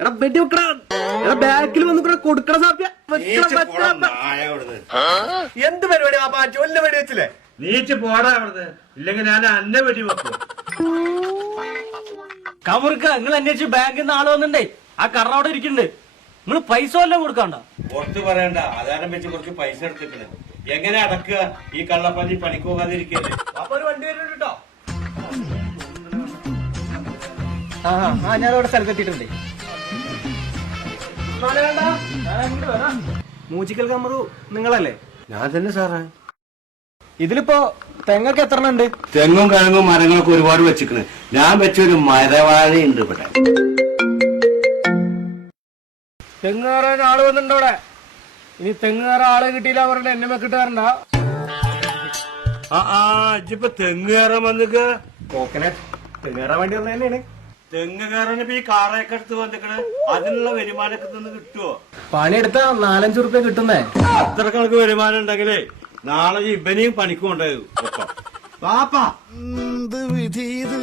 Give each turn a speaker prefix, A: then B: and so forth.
A: എടാ വെടി വെക്കടാ. എടാ ബാക്കിൽ വന്ന് ഇവിടെ കൊടുക്കണ സാപ്യ എന്ത് പരിപാടി ആ പാച്ചു വെടി വെച്ചില്ലേ?
B: നീച്ച് പോടാ അവിടുന്ന്. ഇല്ലെങ്കിൽ ഞാൻ അന്നെ വെടി വെക്കും.
C: കമുറുക്ക നിങ്ങൾ അന്വേഷിച്ച് ബാങ്കിൽ നിന്ന് ആൾ വന്നിണ്ടേ. ആ കറ അവിടെ ഇരിക്കുന്നുണ്ട്. നിങ്ങൾ പൈസ വല്ലതും കൊടുക്കണ്ട?
B: പുറത്ത് പറയണ്ട. ആധാരം വെച്ച് കുറച്ച് പൈസ എടുത്തിട്ടുണ്ട്. എങ്ങനെ അടക്കുക? ഈ കള്ളപ്പന്നി പണിക്ക് പോകാതിരിക്കല്ലേ
A: അപ്പൊ ഒരു വണ്ടി വരുന്നുണ്ട് കേട്ടോ.
C: ആ ആ ഞാൻ അവിടെ സ്ഥലത്തെത്തിയിട്ടുണ്ട്.
A: മൂച്ചിക്കൽ കമറു നിങ്ങളല്ലേ?
B: ഞാൻ തന്നെ സാറേ.
C: ഇതിലിപ്പോ തെങ്ങൊക്കെ എത്ര ഉണ്ട്
B: തെങ്ങും കിഴങ്ങും മരങ്ങളൊക്കെ ഒരുപാട് വെച്ചിക്കണ്. ഞാൻ വെച്ചൊരു മരവാഴയുണ്ട് ഇവിടെ.
C: തെങ്ങ് കയറാൻ ആൾ വന്നിട്ടുണ്ട് അവിടെ ഇനി തെങ്ങ് കയറാൻ ആളെ കിട്ടിയില്ല പറഞ്ഞ എന്നെ വെക്കിട്ടാറുണ്ട
B: ആ ആ ഇപ്പൊ തെങ്ങ് കയറാൻ വന്നിക്ക്.
A: കോക്കനറ്റ് തെങ്ങ് കയറാൻ വേണ്ടി വന്ന തന്നെയാണ്
B: തെങ്ങ് കയറാൻ ഈ കാറൊക്കെ എടുത്ത് വന്നിക്കണ്. അതിനുള്ള വരുമാനമൊക്കെ നിന്ന് കിട്ടുവോ?
C: പണിയെടുത്ത നാലഞ്ചു റുപ്യ കിട്ടുന്നേ.
B: അത്ര കണക്ക് വരുമാനം ഉണ്ടെങ്കിലേ നാളെ ഇവനെയും പണിക്കും ഒപ്പം പാപ്പാ
D: എന്ത് വിധി ഇത്